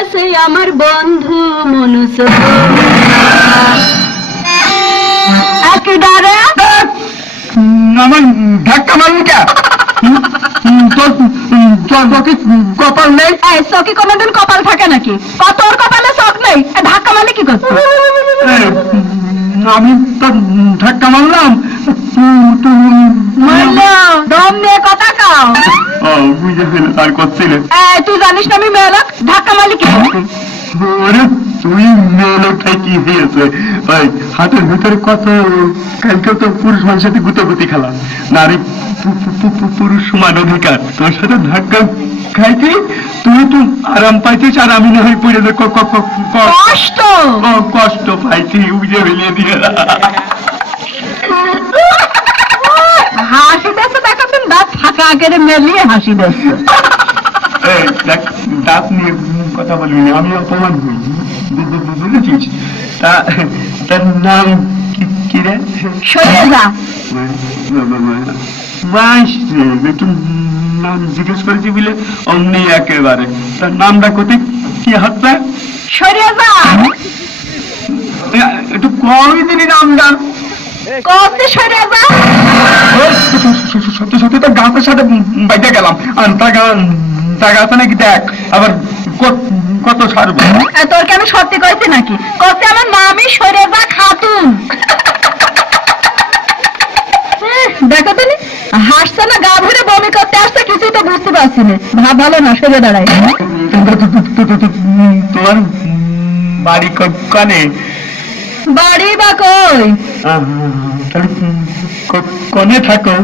আছে আমার বন্ধু মনুষ্য আমার ধাক্কা মারুন কে? কপাল নেই? চকি কোনদিন কপাল থাকে নাকি? তোর কপালে চোখ নেই, ধাক্কা মারলে কি করছো? আমি তো ধাক্কা মারলাম। দম নিয়ে কথা কাও। বুঝে ফেলে তার করছিলে। তুই জানিস না আমি মেয়ে লোক, ধাক্কা মারলি কি? তুই মেয়ে লোকটাই কি হয়েছে? হাতের ভিতরে কত কালকে তো পুরুষ মানুষের সাথে গুতাগুতি খেলাম, নারী পুরুষ সমান অধিকার, তোর সাথে ধাক্কা খাইতে তুই তো আরাম পাইছিস আর আমি না হয় পড়ে কষ্ট কষ্ট পাইছি। বুঝে ফেলিয়ে দিয়ে হাসি দেখছো, দেখো তুমি দাঁত ফাঁকা আকারে মেলিয়ে হাসি দেখছো। দাঁত নিয়ে কথা বলবি না, আমি অপমান করি, বুঝেছিস? তার নাম কি রে? সরেজা। একটু নাম জিজ্ঞেস করেছি বলে অমনি একেবারে তার নামটা কোথায় কি হচ্ছে? সরেজা। একটু কমই দিবি নামটা। সত্যি সত্যি তো গাছের সাথে বাইতে গেলাম, তা গাছে নাকি দেখ আবার কত সারবো। তোর কি আমি সত্যি কইছি নাকি? কইছি আমার নামই সরেজা খাতুন। দেখো তুমি হাসছে না, গা ভরে বমি করতে আসছে, কিছুই তো বুঝতে পারছি না। ভাব ভালো না, সরে দাঁড়াই। তোমার বাড়ি কানে? বাড়ি বা কই? কনে থাকো?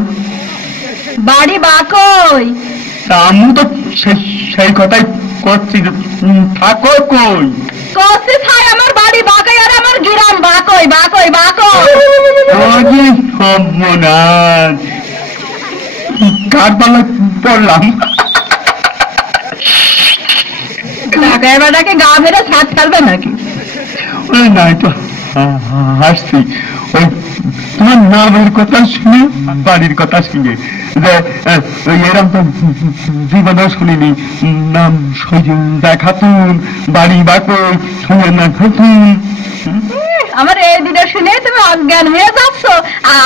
বাড়ি বা কই? আমি তো সেই কথাই করছি, থাকো কই? কইছি ছাই আমার বাড়ি বাকই আর আমার গ্রাম বাকই বাকই বাকই। সর্বনাশ, কার পালা পড়লাম? বেটাকে গা ভেড়ে ছাদ ফেলবে নাকি? নাই তো হাসছি, ওই তোমার নামের কথা শুনে বাড়ির কথা শুনে, এরম তো জীবনেও শুনিনি। নাম সৈজা খাতুন, বাড়ি বাকই, শুনে না খাতুন। আমার এই দিনে শুনে তুমি অজ্ঞান হয়ে যাচ্ছ।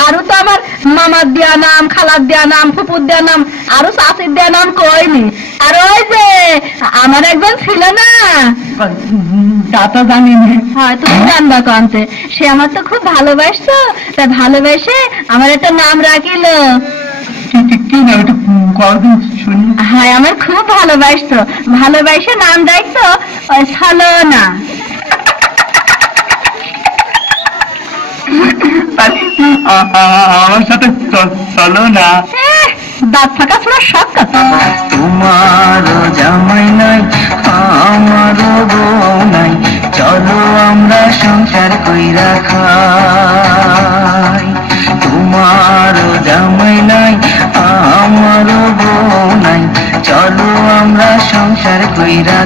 আরো তো আমার মামার দেয়া নাম, খালার দেয়া নাম, ফুপুর দেয়া নাম, আরো চাচির দেয়া নাম কইনি। আর ওই যে আমার একজন ছিল না, তা তো জানিনি। হয় তুমি জানবা কনতে, সে আমার তো খুব ভালোবাসতো, তা ভালোবেসে আমার একটা নাম রাখিল। কি না একটু কদিন শুনি। হ্যাঁ আমার খুব ভালোবাসতো, ভালোবাসে নাম রাখতো ছলনা। আমার সাথে চলো না। দাঁত ফাঁকা ছোড়া সব কথা। তোমারও জামাই নাই, আমারও বউ নাই, চলো আমরা সংসার কইরা খাই। তোমারও জামাই নাই, আমারও বউ নাই, চলো আমরা সংসার কইরা